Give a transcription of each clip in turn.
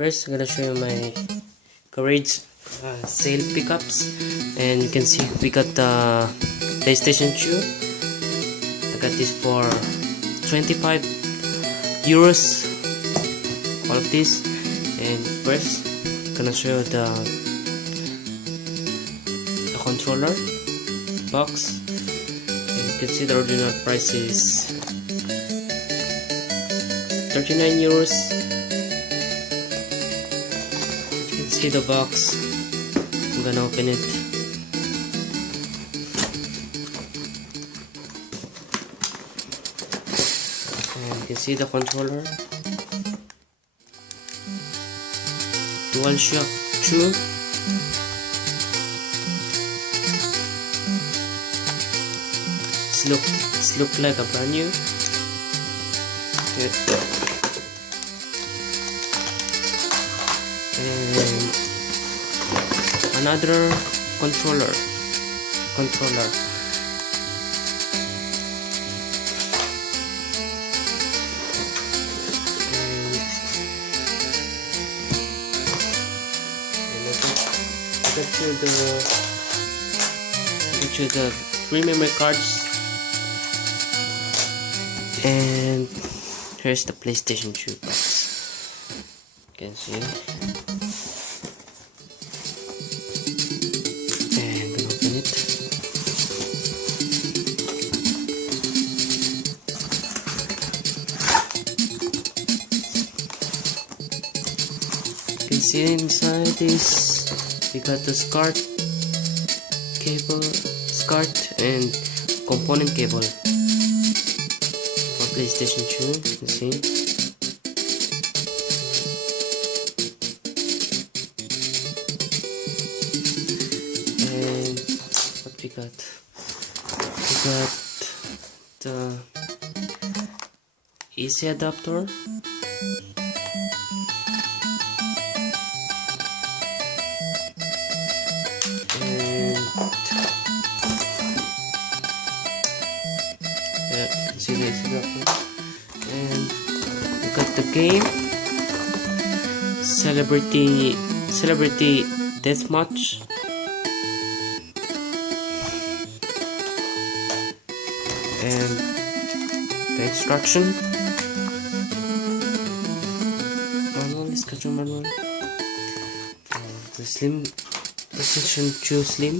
First, I'm gonna show you my garage sale pickups, and you can see we got the PlayStation 2. I got this for 25 euros. All of this, and first, I'm gonna show you the controller box. And you can see the original price is 39 euros. See the box. I'm gonna open it. And you can see the controller. DualShock 2. It's look like a brand new. And another controller. And I got you the 3 memory cards, and here's the PlayStation 2 box. You can see it. And I'm gonna open it. You can see inside this we got the SCART and component cable for PlayStation 2. You can see. And what we got? We got the AC adapter. See this adapter. And we got the game Celebrity Deathmatch. And the instruction manual, the PlayStation 2 Slim.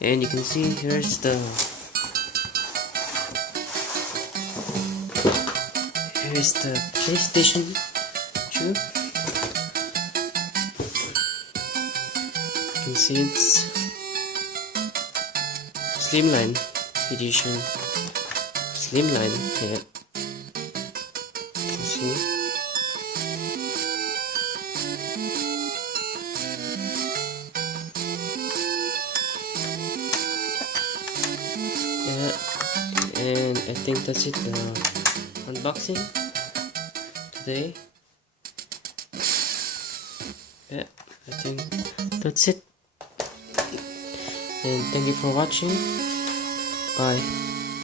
And you can see here's the PlayStation 2. You can see it's Slimline edition. Slimline here. You see. Yeah, and I think that's it. The unboxing today. Yeah, I think that's it. And thank you for watching. Bye.